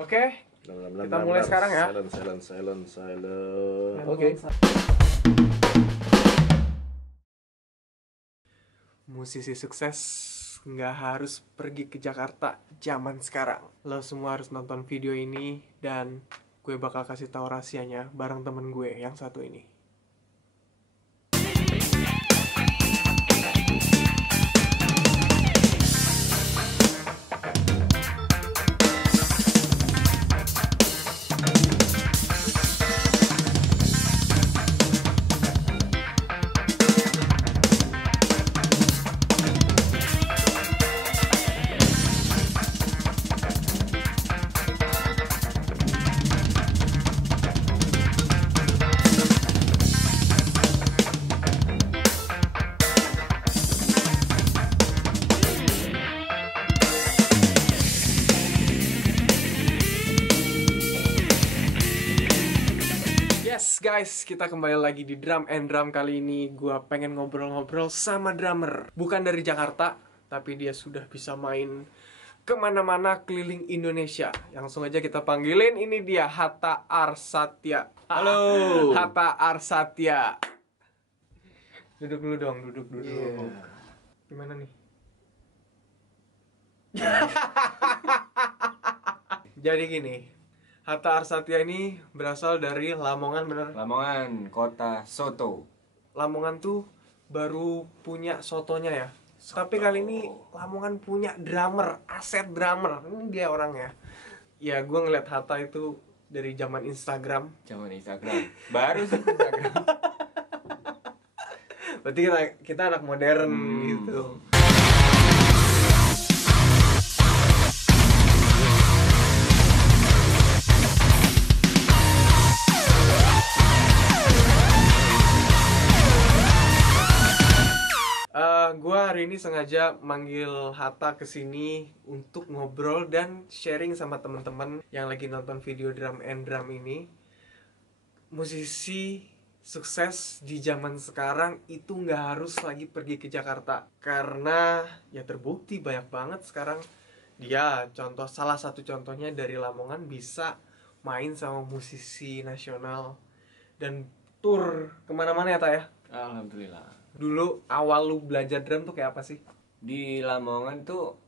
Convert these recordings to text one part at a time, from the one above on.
Oke, kita mulai sekarang ya. Silent. Oke. Musisi sukses nggak harus pergi ke Jakarta zaman sekarang. Lo semua harus nonton video ini dan gue bakal kasih tahu rahasianya bareng temen gue yang satu ini. Yes guys, kita kembali lagi di Drum and Drum. Kali ini gue pengen ngobrol-ngobrol sama drummer. Bukan dari Jakarta, tapi dia sudah bisa main kemana-mana keliling Indonesia. Langsung aja kita panggilin, ini dia Hatta Arsatya. Halo. Hatta Arsatya. Duduk dulu dong, duduk. Gimana nih? Jadi gini, Hatta Arsatya ini berasal dari Lamongan, bener? Lamongan, kota soto. Lamongan tuh baru punya sotonya ya. Tapi kali ini Lamongan punya drummer, aset drummer. Ini dia orangnya. Ya gue ngeliat Hatta itu dari zaman Instagram. Baru sih Instagram. Berarti kita anak modern gitu. Gue hari ini sengaja manggil Hatta kesini untuk ngobrol dan sharing sama temen-temen yang lagi nonton video Drum and Drum ini. Musisi sukses di zaman sekarang itu nggak harus lagi pergi ke Jakarta, karena ya terbukti banyak banget sekarang dia salah satu contohnya dari Lamongan bisa main sama musisi nasional dan tour kemana-mana ya Tak ya. Alhamdulillah. Dulu awal lu belajar drum tuh kayak apa sih? Di Lamongan tuh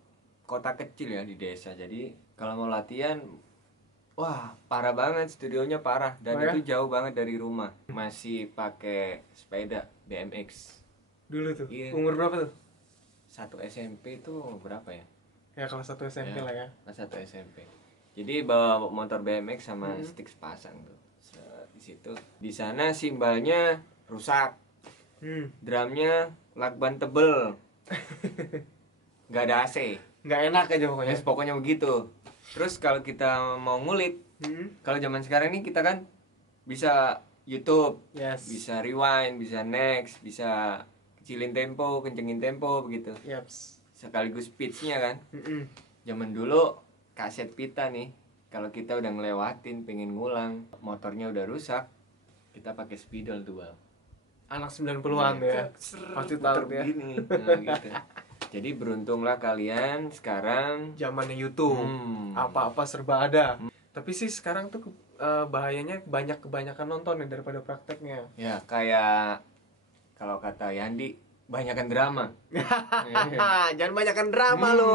kota kecil ya, di desa. Jadi kalau mau latihan, wah parah banget, studionya parah. Dan Oh ya? itu jauh banget dari rumah. Masih pakai sepeda BMX. Dulu tuh. Iya. Umur berapa tuh? Satu SMP tuh berapa ya? Ya kelas 1 SMP lah ya. Satu SMP. Jadi bawa motor BMX sama stick sepasang tuh. Di situ. Di sana simbalnya rusak. Drumnya lakban tebel. Nggak ada AC. Nggak enak aja pokoknya. Pokoknya begitu. Terus kalau kita mau ngulik, kalau zaman sekarang ini kita kan bisa YouTube, Yes. bisa rewind, bisa next, bisa kecilin tempo, kencengin tempo begitu. Yaps. Sekaligus pitch-nya kan. Zaman dulu kaset pita nih, kalau kita udah ngelewatin pengen ngulang, motornya udah rusak, kita pakai spidol tuh, Bal. Anak 90-an ya. Pasti tahu ya. Gini. Nah, gitu. Jadi beruntunglah kalian sekarang Zamannya YouTube. Apa-apa serba ada. Tapi sih sekarang tuh bahayanya kebanyakan nonton ya daripada prakteknya. ya kayak kalau kata Yandi banyakan drama. Jangan banyakan drama lu.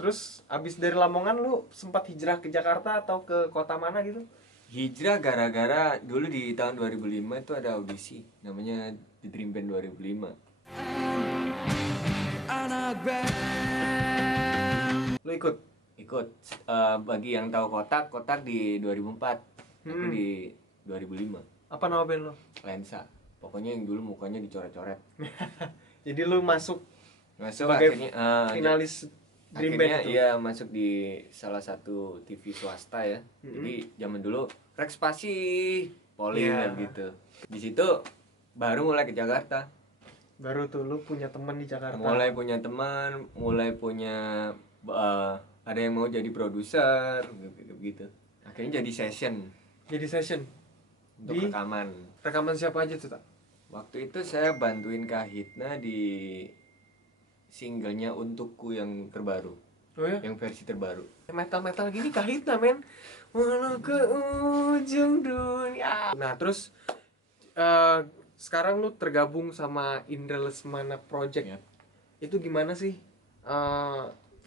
Terus abis dari Lamongan lu sempat hijrah ke Jakarta atau ke kota mana gitu? Hijrah gara-gara dulu di tahun 2005 itu ada audisi namanya The Dream Band 2005. Lu ikut? Ikut. Bagi yang tahu kotak di 2004. Aku di 2005. Apa nama band lu? Lensa. Pokoknya yang dulu mukanya dicoret-coret. Jadi lu masuk Sebagai akhirnya finalis Dream Band itu? Iya, masuk di salah satu TV swasta ya. Jadi zaman dulu Rex Pasi, Polin gitu. Di situ baru mulai ke Jakarta. Baru tuh lu punya teman di Jakarta. Mulai punya teman, mulai punya ada yang mau jadi produser gitu. Akhirnya jadi session. Jadi session Untuk di rekaman. Rekaman siapa aja tuh, Tak? Waktu itu saya bantuin Kak Hitna di singlenya Untukku yang terbaru. Oh ya? Yang versi terbaru. Metal-metal gini kahitna men. Walau ke ujung dunia. Nah terus sekarang lu tergabung sama Indra Lesmana Project. Yap. Itu gimana sih?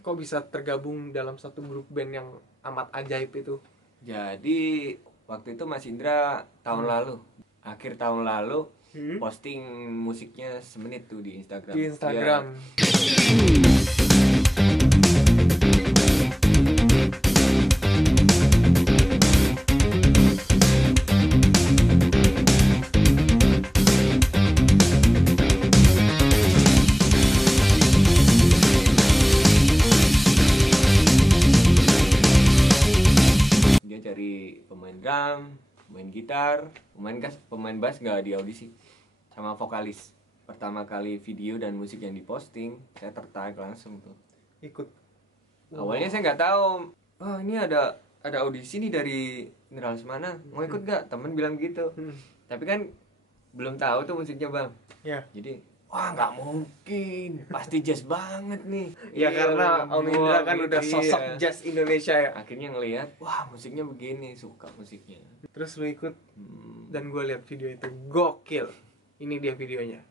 Kok bisa tergabung dalam satu grup band yang amat ajaib itu? Jadi waktu itu Mas Indra tahun lalu, akhir tahun lalu posting musiknya semenit tuh di Instagram. Di Instagram. Dia cari pemain drum, pemain gitar, pemain bass nggak di audisi, sama vokalis. Pertama kali video dan musik yang diposting, saya tertarik langsung tuh. Ikut. Awalnya saya nggak tahu, oh ini ada audisi nih dari Indra Lesmana, mau ikut gak? Temen bilang gitu. Tapi kan belum tahu tuh musiknya bang. Ya. Jadi wah nggak mungkin, pasti jazz banget nih. Ya karena Om Indra kan udah sosok iya. jazz Indonesia ya. Akhirnya ngelihat, wah musiknya begini, suka musiknya. Terus lu ikut dan gue lihat video itu gokil. Ini dia videonya.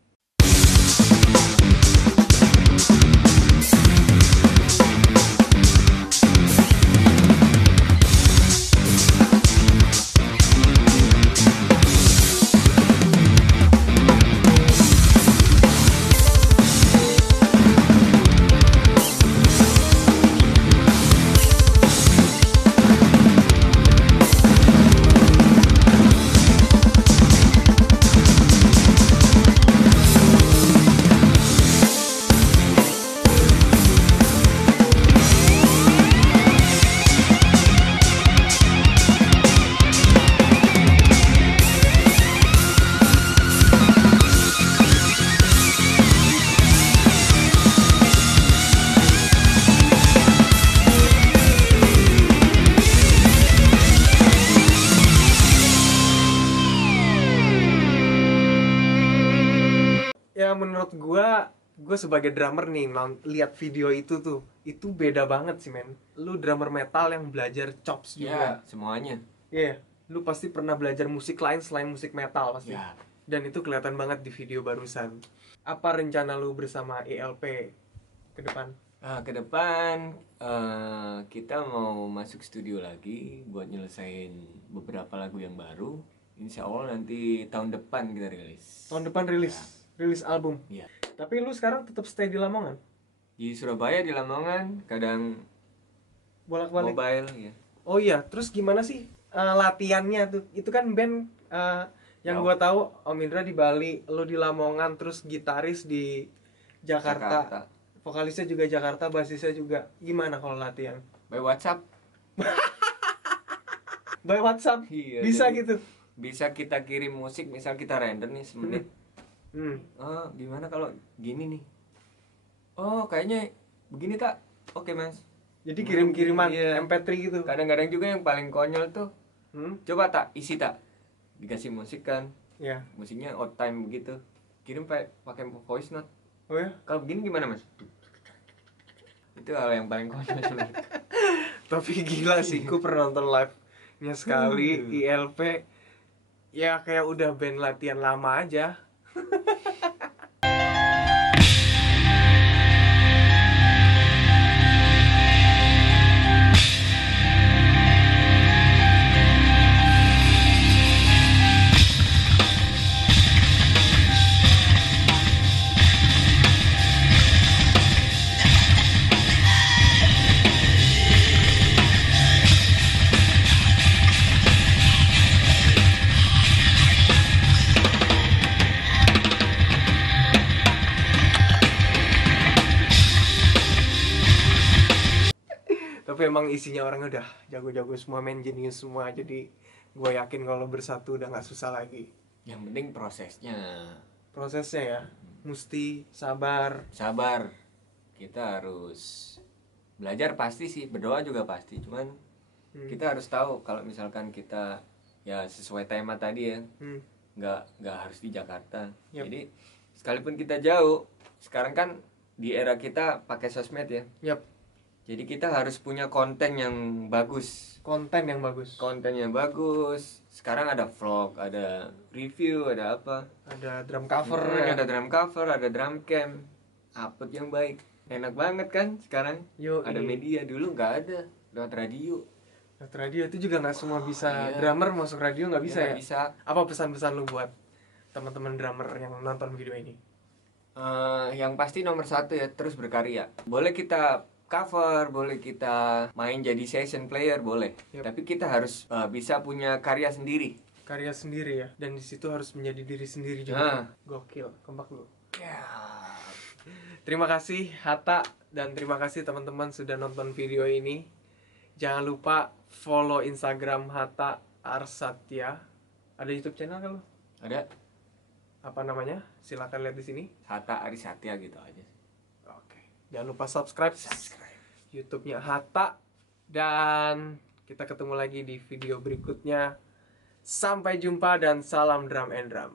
Ya menurut gue sebagai drummer nih lihat video itu tuh, itu beda banget sih men. Lu drummer metal yang belajar chops Ya juga. semuanya. Iya, lu pasti pernah belajar musik lain selain musik metal pasti. Ya. Dan itu kelihatan banget di video barusan. Apa rencana lu bersama ELP ke depan? Ke depan kita mau masuk studio lagi buat nyelesain beberapa lagu yang baru. Insya Allah nanti tahun depan kita rilis. Tahun depan rilis album. Ya. Tapi lu sekarang tetap stay di Lamongan? Di Surabaya, di Lamongan, kadang Bolak-balik. mobile ya. Oh iya, terus gimana sih latihannya tuh? Itu kan band yang gua tahu Om Indra di Bali, lu di Lamongan, terus gitaris di Jakarta. Vokalisnya juga Jakarta, basisnya juga. Gimana kalau latihan? By WhatsApp. By WhatsApp? Iya, Bisa jadi gitu? Bisa kita kirim musik, misal kita render nih semenit. Oh, gimana kalau gini nih? Oh, kayaknya begini tak? Oke mas. Jadi kirim-kiriman Iya. MP3 gitu. Kadang-kadang juga yang paling konyol tuh, coba tak isi tak? Dikasih musik kan, Ya. musiknya odd time begitu. Kirim pakai voice note. Oh ya? Kalau begini gimana mas? Itu hal yang paling konyol sebenarnya. Tapi gila sih, gue pernah nonton live-nya sekali ILP. Ya kayak udah band latihan lama aja. Tapi emang isinya orang udah jago-jago semua, main jenius semua. Jadi gue yakin kalau bersatu udah gak susah lagi. Yang penting prosesnya. Prosesnya ya, mesti sabar. Sabar. Kita harus belajar pasti sih, berdoa juga pasti. Cuman kita harus tahu kalau misalkan kita ya sesuai tema tadi ya, nggak harus di Jakarta. Yep. Jadi sekalipun kita jauh, sekarang kan di era kita pakai sosmed ya. Yap. Jadi kita harus punya konten yang bagus. Konten yang bagus. Kontennya bagus. Sekarang ada vlog, ada review, ada apa? Ada drum cover Ya, ya. ada drum cover, ada drum cam. Upload yang baik. Enak banget kan sekarang? Yo, Ada media, dulu nggak ada. Lewat radio. Lewat radio itu juga nggak semua bisa. Iya. Drummer masuk radio nggak bisa Ya, ya? nggak bisa. Apa pesan-pesan lu buat teman-teman drummer yang nonton video ini? Yang pasti nomor satu ya, terus berkarya. Boleh kita cover, boleh kita main jadi session player, boleh. Yap. Tapi kita harus bisa punya karya sendiri. Karya sendiri ya, dan di situ harus menjadi diri sendiri juga. Nah. Gokil, kompak lu. Ya. Terima kasih Hatta, dan terima kasih teman-teman sudah nonton video ini. Jangan lupa follow Instagram Hatta Arsatya. Ada YouTube channel kan lu? Ada Apa namanya? Silakan lihat di sini. Hatta Arisatya gitu aja. Oke. Jangan lupa subscribe YouTube-nya Hatta, dan kita ketemu lagi di video berikutnya. Sampai jumpa dan salam drum and drum.